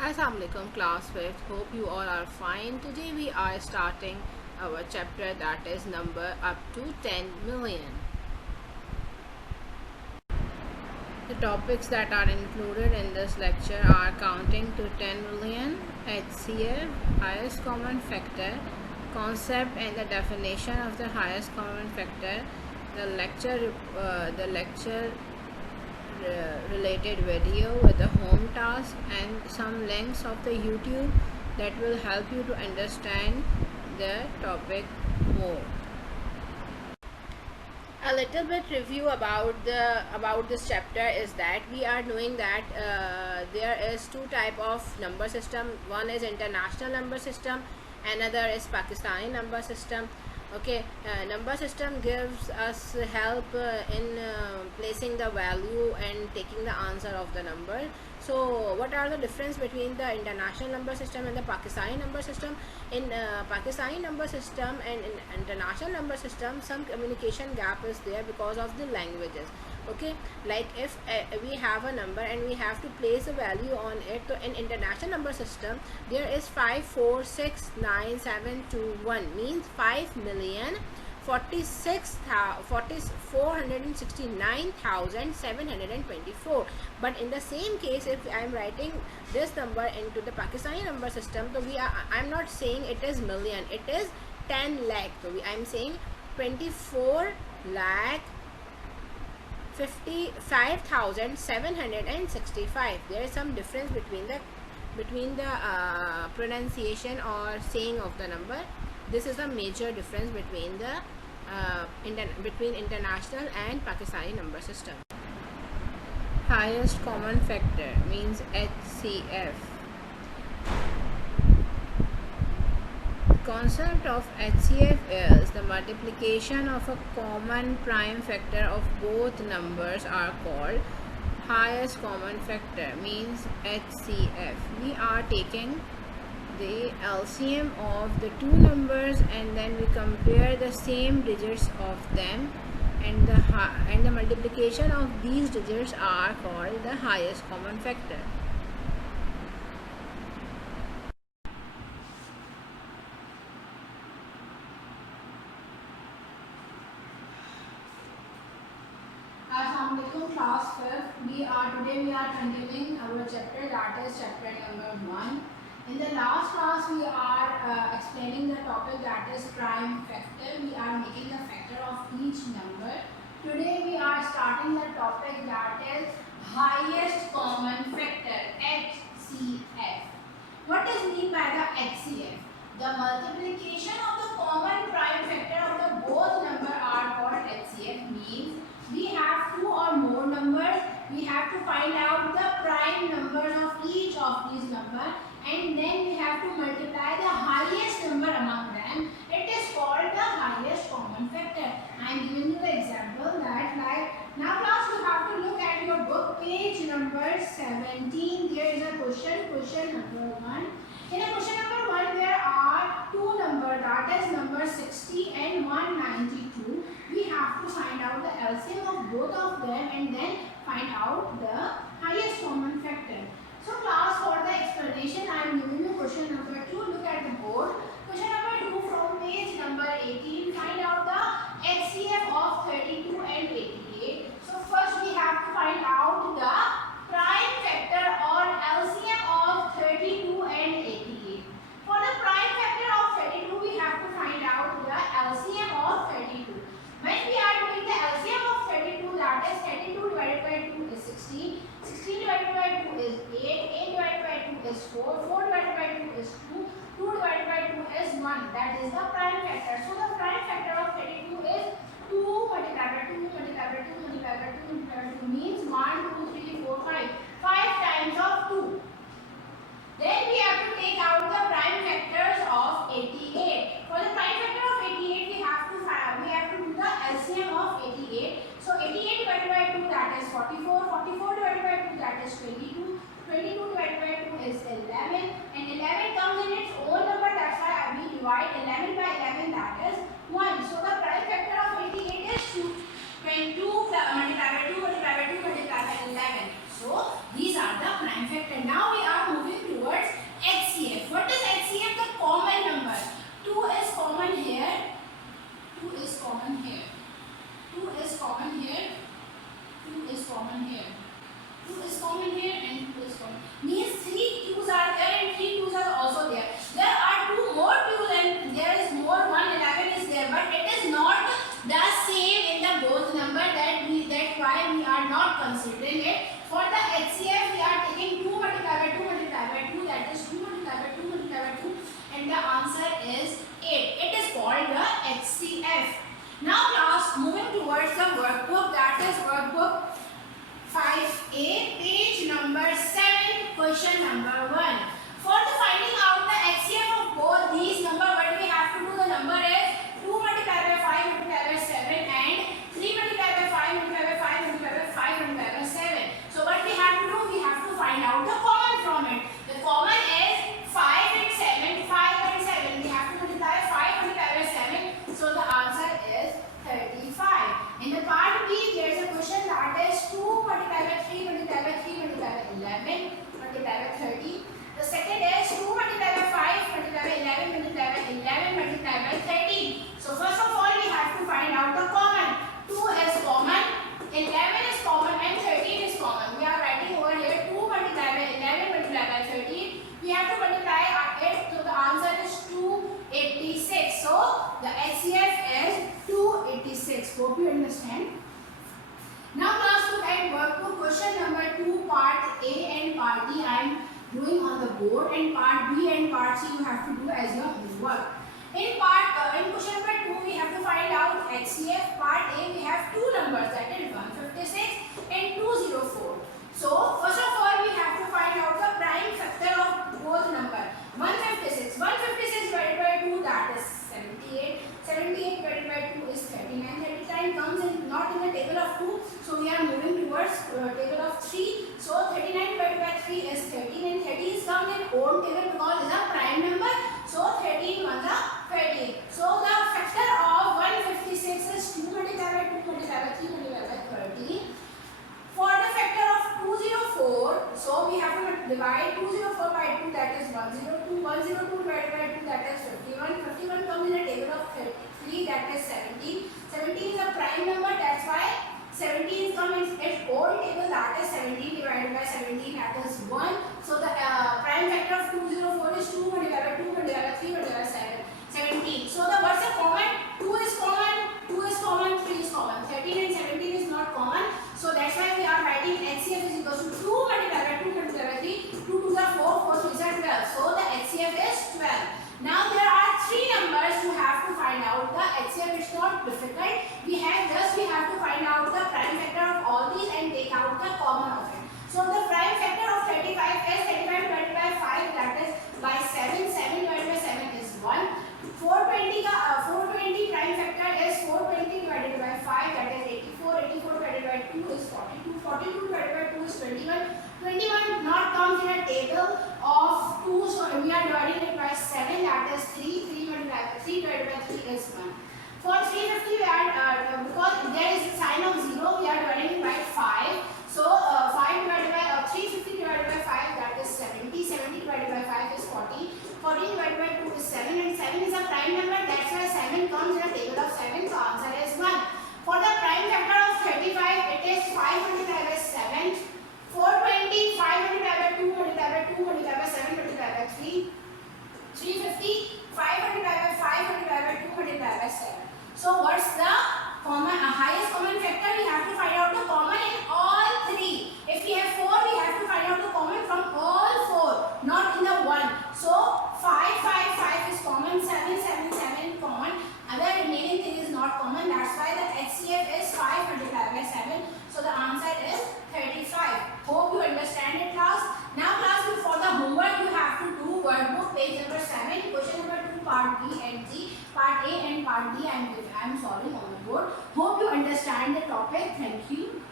Assalamualaikum class 5th. Hope you all are fine. Today we are starting our chapter that is number up to 10 million. The topics that are included in this lecture are counting to 10 million, HCF, highest common factor, concept and the definition of the highest common factor, the lecture related video with the home task and some links of the YouTube that will help you to understand the topic more. A little bit review about this chapter is that we are knowing that there is two type of number system. One is international number system, another is Pakistani number system. Okay, number system gives us help in placing the value and taking the answer of the number. So what are the difference between the international number system and the Pakistani number system? In Pakistani number system and in international number system, some communication gap is there because of the languages. Okay, like if we have a number and we have to place a value on it, so in international number system there is 5469721 means 5,469,724. But in the same case, if I am writing this number into the Pakistani number system, so I'm not saying it is million, it is 10 lakh. So I am saying 24 lakh 55,765. There is some difference between the pronunciation or saying of the number. This is a major difference between the between international and Pakistani number system. Highest common factor means HCF. Concept of HCF is the multiplication of a common prime factor of both numbers are called highest common factor means HCF. We are taking the LCM of the two numbers and then we compare the same digits of them, and the multiplication of these digits are called the highest common factor. Assalamualaikum class 5th. Today we are continuing our chapter, that is chapter number 1. In the last class we are explaining the topic that is prime factor. We are making the factor of each number. Today we are starting the topic that is highest common factor, HCF. What is mean by the HCF? The multiplication of the common prime factor of the both number are called HCF. Means we have two or more numbers, we have to find out the prime numbers of each of these numbers and then we have to multiply the highest number among them. It is called the highest common factor. I am giving you the example that, like, now class, you have to look at your book, page number 17. There is a question number 1. In a question number 1 there are two numbers, that is number 60 and 192. We have to find out the LCM of both of them and then find out the highest common factor. So class, for the explanation I am giving you question number 2. Look at the board. Question number 2 from page number 18. Find out the HCF of 32 and 88. So first we have to find out the prime factor or LCM of 32 and 88. For the prime factor of 32 we have to find out the LCM of 32. When we are doing the LCM of 32, that is 32 divided by 2 is 16, 16 divided by 2 is 8, 8 divided by 2 is 4, 4 divided by 2 is 2, 2 divided by 2 is 1. That is the prime factor. So the prime factor of 32 is 2 multiplied by 2 multiplied by 2 multiplied by 2 multiplied by 2 means 1, 2, 3, 4, 5. 5 times of 2. Then we have to take out the prime factors of 88. For the prime factor of 88, we have to do the LCM of 88. So 88 divided by 2, that is 44. 44 divided by 2, that is 22. 22 divided by 2 is 11. And 11 comes in its own number. That's why we divide 11 by 11. That is 1. So the prime factor of 88 is 2. When 2 multiplied by 2 multiplied by 2 multiplied by 11. So common here and 2 is common. Means 3 2's are there and 3 2's are also there. There are 2 more 2's and there is more 111 is there, but it is not the same in the both number, that's why we are not considering it. For the HCF we are taking 2 multiplied by 2 multiplied by 2, that is 2 multiplied by 2 multiplied by 2, and the answer is 8. It is called the HCF. Now class, moving towards the workbook, that is workbook 5A, page number 7, question number 1. For the finding out the HCF of both these number, what we have to do, the number is 2 multiplied by 5 multiplied by 7 and 3 multiplied by 5 multiplied by 5 multiplied by 5 multiplied by 7. So what we have to do, we have to find out the common from it. The common is 5 and 7, 5 and 7. We have to multiply 5 multiplied by 7. So the answer is 35. In the part B, there is a question that is 2 multiplied by 3 multiplied by 3 multiplied by 11 multiplied by 30. The second is 2 multiplied by 5 multiplied by 11 multiplied by 11 multiplied by 30. So first of all, we have to find out the common. 2 is common, 11 is common and 13 is common. We are writing over here 2 multiplied by 11 multiplied by 13. We have to multiply it, so the answer is 286. So the HCF is 286. Hope you understand. Now class, look at workbook question number 2, part A and part D. I am doing on the board, and part B and part C you have to do as your homework. In question number 2 we have to find out HCF. Part A we have two numbers, that is 156 and 204. So first of all we have to find out the prime factor of both number. 156 divided by 2, that is 78. 78 divided by 2 is 39. 39 comes in not in the table of 2, so we are moving towards table of 3. So 39 divided by 3 is 13 and 13 is come in own table because it is a prime number. So 13 ones are 13. So the factor of 156 is 2 multiplied by 2 multiplied by 3 multiplied by 13. For the factor of 204, so we have to divide 204 by 2, that is 102. 102 divided by 2, that is 51. 51 comes in a table of 3, that is 17. 17 is a prime number, that's why 17 comes in its own table, that is 17 divided by 17, that is 1. So the prime factor of 204 is 2 multiplied by 2 multiplied by 3 multiplied by 17. So the what's the common? 2 is common, 2 is common, 3 is common. 13 and 17 is not common. So that's why we are writing HCF is equal to 2 multiplied by 2 multiplied by 3. 2 to the 4, 4 to the 12. So the HCF is 12. Now there are three numbers you have to find out the HCF. It's not difficult. We have to find out the prime factor of all these and take out the common of it. So the prime factor of 35 is 35 divided by 5, that is by 7. 7 divided by 7 is 1. 420 prime factor is 420 divided by 5, that is 84. 84 divided by 2 is 42. 42 divided by 2 is 21. 21 not comes in a table of 2, so we are dividing it by 7, that is 3. 3 divided by 3 is 1. For 350 we are, because there is a sign of 0, we are dividing it by 5. So 5 divided by 350 divided by 5, that is 70. 70 divided by 5 is 40. 40 divided by 2 is 7, and 7 is a prime number, that's why 7 comes in a table of 7, so answer is 1. For the prime factor of 35, it is 5 multiplied by 7. 420, 5 multiplied by 2 multiplied by 2 multiplied by 7 multiplied by 3. 350, 5 multiplied by 5 multiplied by 2 multiplied by 7. So what's the highest common factor? We have to find out the common in all three. If we have 4, we have to find out the common from all 4, not in the 1. So 5 is common, 7 common. Other remaining thing is not common. That's why the HCF is 5 multiplied by 7. So the answer is 35. Hope you understand it, class. Now class, for the homework you have to do workbook page number 7, question number 2, part B and C, part A and part D. I'm solving on the board. Hope you understand the topic. Thank you.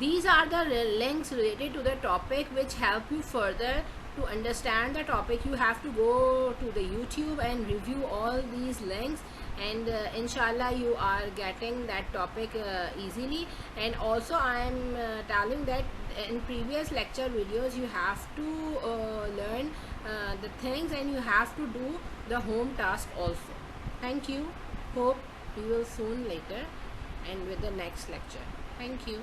These are the links related to the topic which help you further to understand the topic. You have to go to the YouTube and review all these links, and inshallah you are getting that topic easily. And also I am telling that in previous lecture videos you have to learn the things, and you have to do the home task also. Thank you. Hope we will soon later and with the next lecture. Thank you.